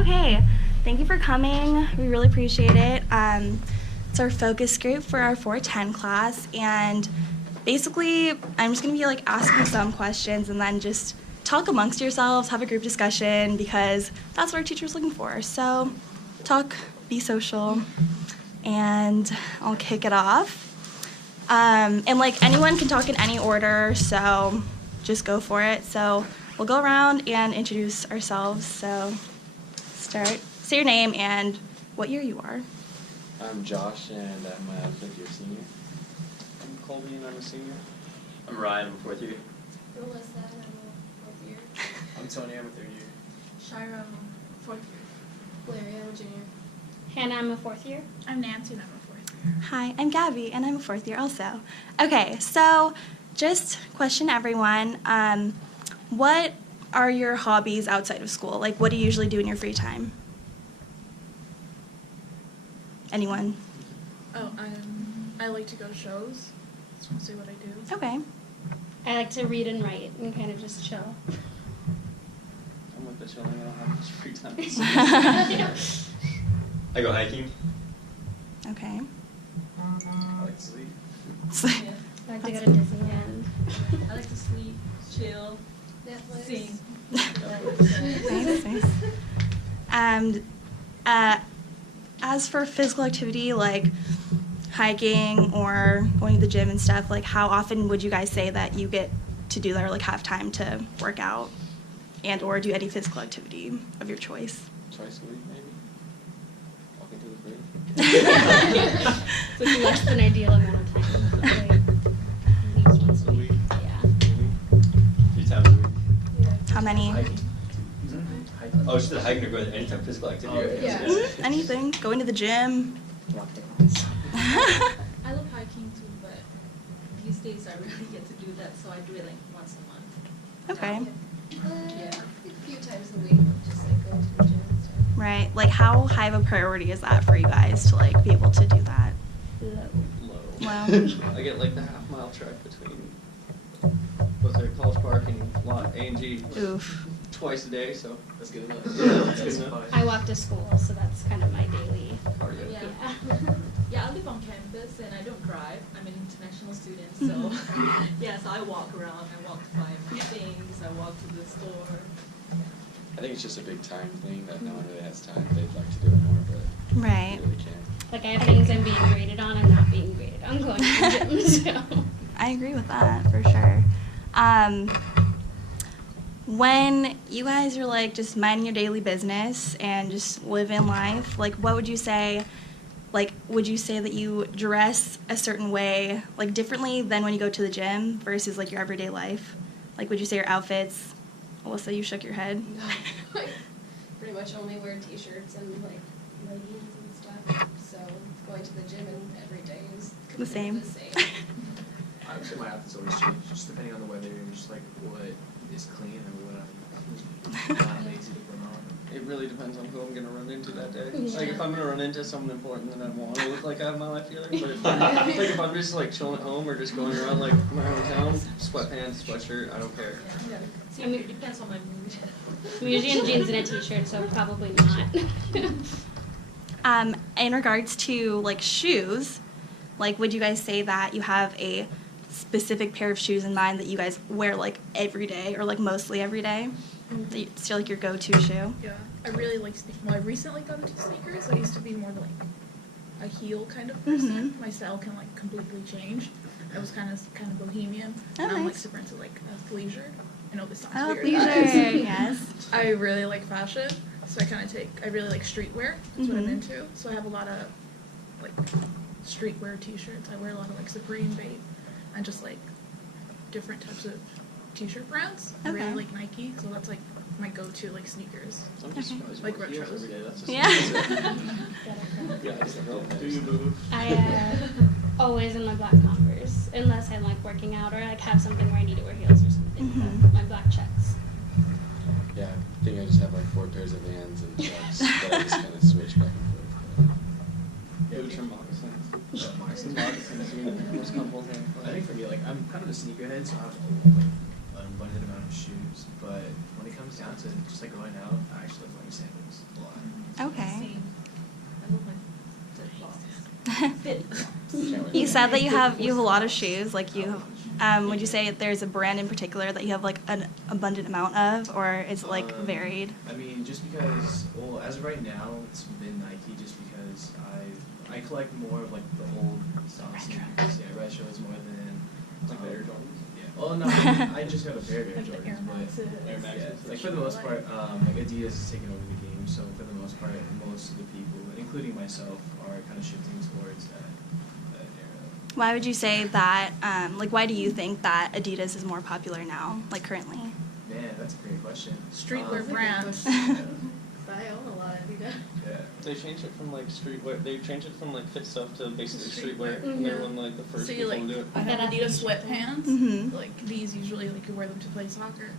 Okay, thank you for coming. We really appreciate it. It's our focus group for our 410 class, and basically, I'm just going to be like asking some questions and then just talk amongst yourselves, have a group discussion, because that's what our teacher's looking for. So talk, be social, and I'll kick it off. And like anyone can talk in any order, so just go for it. So we'll go around and introduce ourselves. So start, say your name and what year you are. I'm Josh, and I'm a fifth-year senior. I'm Colby, and I'm a senior. I'm Ryan, I'm a fourth year. Melissa, I'm a fourth year. I'm Tony, I'm a third year. Shira, I'm a fourth year. Valeria, I'm a junior. Hannah, I'm a fourth year. I'm Nancy, and I'm a fourth year. Hi, I'm Gabby, and I'm a fourth year also. Okay, so just question everyone, what are your hobbies outside of school? Like, what do you usually do in your free time? Anyone? Oh, I like to go to shows. That's mostly what I do. Okay. I like to read and write and kind of just chill. I'm with the chilling, I don't have much free time. I go hiking. Okay. I like to sleep. Yeah. I like to go to Disneyland. I like to sleep, chill, Netflix. Sing. Nice, nice. And as for physical activity, like hiking or going to the gym and stuff, like how often would you guys say that you get to do that or like have time to work out and or do any physical activity of your choice? Twice a week, maybe. Walking to the fridge. It's like less than ideal amount of time. But like, at least once a week. Yeah. Maybe 3 times a week. Yeah. How many? Hiking. Hiking. Oh, just the hiking or going to any type of physical activity. Oh, right? yeah. Mhm, anything. Going to the gym. I love hiking too, but these days I rarely get to do that, so I do it like once a month. Okay. Yeah. A few times a week, just like go to the gym and stuff. Right. Like how high of a priority is that for you guys to like be able to do that? Low. Low. Wow. I get like the half-mile trek between both our College Park and lot A and G Oof. twice a day, so that's good enough. Yeah, that's good enough. I walk to school, so that's kind of my daily. Cardio. Yeah. Yeah. Yeah, I live on campus and I don't drive. I'm an international student, so Mhm. yeah, so I walk around. I walk to buy my things. I walk to the store. I think it's just a big time thing that no one really has time. They'd like to do it more, but Right. they really can't. Like I have things I'm being graded on, I'm not being graded on going to the gym, so. I agree with that for sure. When you guys are like just minding your daily business and just living life, like what would you say? Like, would you say that you dress a certain way, like differently than when you go to the gym versus like your everyday life? Like, would you say your outfits? Alyssa, you shook your head. No, pretty much only wear t-shirts and like leggings and stuff. So going to the gym and every day is The same. The same. I would say my outfits always change, just depending on the weather and just like what is clean and what I'm not lazy to put on. It really depends on who I'm going to run into that day. Yeah. Like, if I'm going to run into someone important, then I want to look like I have my life together. But if I'm just, like, chilling at home or just going around, like, my hometown, sweatpants, sweatshirt, I don't care. Yeah. See, I mean- it depends on my mood. I'm usually in jeans and a t-shirt, so probably not. In regards to like shoes, like would you guys say that you have a specific pair of shoes in mind that you guys wear like every day or like mostly every day? It's still like your go-to shoe? Yeah, I really like sneakers. Well, I recently got into sneakers. I used to be more like a heel kind of person. Mhm. My style can like completely change. I was kind of bohemian. Oh, and I'm like nice. super into like athleisure. I know this sounds Oh, weird. leisure, yes. I really like fashion, so I really like streetwear. That's what I'm Mhm. into. So I have a lot of like streetwear t-shirts. I wear a lot of like Supreme, Bape, and just like different types of t-shirt brands. I really Okay. like Nike, so that's like my go-to like sneakers. I'm just Okay. surprised Like you wear heels retros. every day. That's just Yeah. Yeah, I just don't. Do you move? I always in my black Converse, unless I'm like working out or like have something where I need to wear heels or something. Mhm. But my black checks. Yeah, I think I just have like 4 pairs of Vans and Chucks that I just kind of switch back and forth. Boots or moccasins. Moccasins. Moccasins, you know, the most comfortable thing. I think for me, like, I'm kind of a sneakerhead, so I have an abundant amount of shoes. But when it comes down to just like going out, I actually like wearing sandals a lot. You said that you have a lot of shoes. Like would you say there's a brand in particular that you have like an abundant amount of, or is it like varied? I mean, just because, well, as of right now, it's been Nike, just because I collect more of like the old style sneakers. Yeah, retros more than Like Air Jordans. Yeah. Well, no, I just got a pair of Air Like the Air Jordans, but Maxes. Air Maxes. yeah, like for the most part, like Adidas is taking over the game. So for the most part, most of the people, including myself, are kind of shifting towards that era. Why would you say that? Like, why do you think that Adidas is more popular now, like currently? Man, that's a great question. Streetwear That's a good brands. question. I own a lot of Adidas. Yeah. They changed it from like streetwear. They changed it from like fit stuff to basically streetwear. Streetwear. And they were one of, like the first See, people like, to do it. I have That Adidas sweatpants. Mhm. Like, these usually, like, you wear them to play soccer.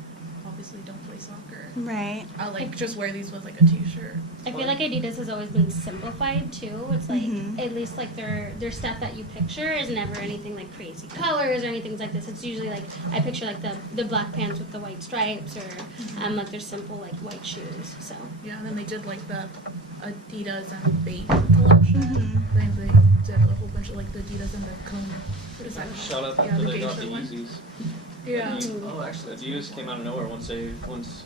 Obviously don't play soccer. Right. I, like, just wear these with, like, a t-shirt. I feel like Adidas has always been simplified too. It's like Mhm. at least like their stuff that you picture is never anything like crazy colors or anything like this. It's usually like I picture like the black pants with the white stripes or like their simple like white shoes. So Yeah, and then they did, like, the Adidas and Bait collection. Mhm. Then they did a whole bunch of, like, the Adidas and the Comm. What is that called? Shout out Yeah, after the they got geisha the one. Yeezys. Yeah. Oh, actually, that's Adidas pretty came cool. out of nowhere once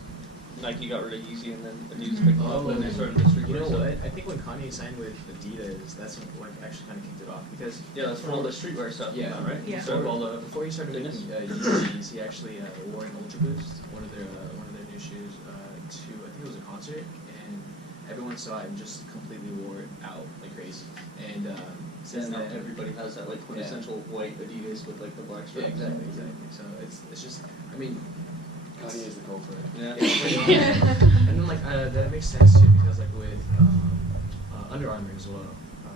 Nike got rid of Yeezy, and then Adidas Mhm. picked them up, and they started the streetwear You know stuff. what? I think when Kanye signed with Adidas, that's what actually kind of kicked it off, because Yeah, that's when all the streetwear stuff came yeah, out, right? Yeah. So before he started making Yeezys, he actually wore an Ultra Boost, one of their new shoes, to I think it was a concert, and everyone saw it and just completely wore it out like crazy. And since And now then, everybody has that like quintessential white Adidas with like the black yeah, stripes. exactly. So it's just, I mean, Kanye is the culprit. Yeah. and then like that makes sense too, because like with Under Armour as well,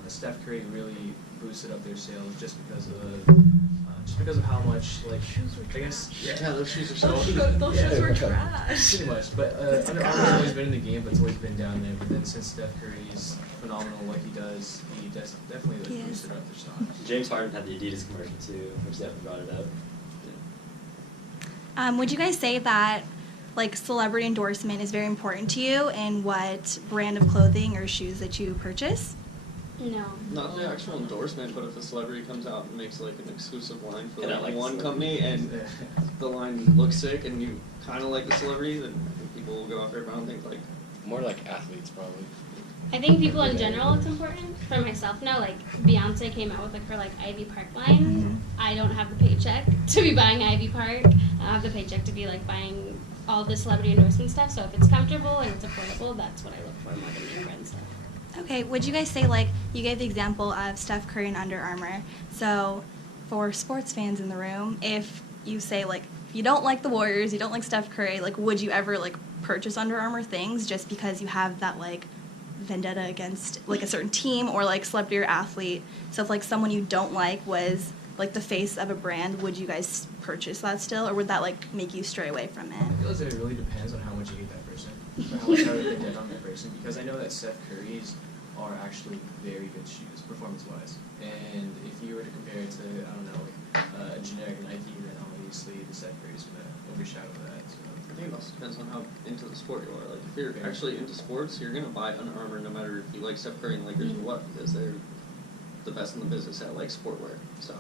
Steph Curry really boosted up their sales just because of how much like Shoes were I guess Yeah, those shoes are so Those Yeah. shoes were trash. pretty much. But Under Armour has always been in the game, but it's always been down there. But then since Steph Curry's phenomenal what he does, he definitely He like is. boosted up their stock. James Harden had the Adidas commercial too, which definitely brought it up. Would you guys say that like celebrity endorsement is very important to you in what brand of clothing or shoes that you purchase? no. Not the actual endorsement, but if a celebrity comes out and makes like an exclusive line for And I like like the one celebrity. company and the line looks sick and you kind of like the celebrity, then I think people will go after it. But I don't think like More like athletes, probably. I think people in general it's important. For myself now, like Beyonce came out with like her like Ivy Park line. I don't have the paycheck to be buying Ivy Park. I have the paycheck to be like buying all the celebrity endorsement stuff. So if it's comfortable and it's affordable, that's what I look for more than name brand stuff. Okay, would you guys say, like, you gave the example of Steph Curry and Under Armour. So, for sports fans in the room, if you say, like, if you don't like the Warriors, you don't like Steph Curry, like, would you ever, like, purchase Under Armour things just because you have that, like, vendetta against, like, a certain team or, like, celebrity or athlete? So, if, like, someone you don't like was, like, the face of a brand, would you guys purchase that still? Or would that, like, make you stray away from I it? feel as if it really depends on how much you hate that person, or how much I would think on that person. Because I know that Steph Curry's are actually very good shoes, performance-wise. And if you were to compare it to, I don't know, like a generic Nike, then obviously the Steph Curry's gonna overshadow that. So. I think it also depends on how into the sport you are. Like if you're actually into sports, you're gonna buy Under Armour no matter if you like Steph Curry and Lakers or what, because they're the best in the business at like sportwear stuff.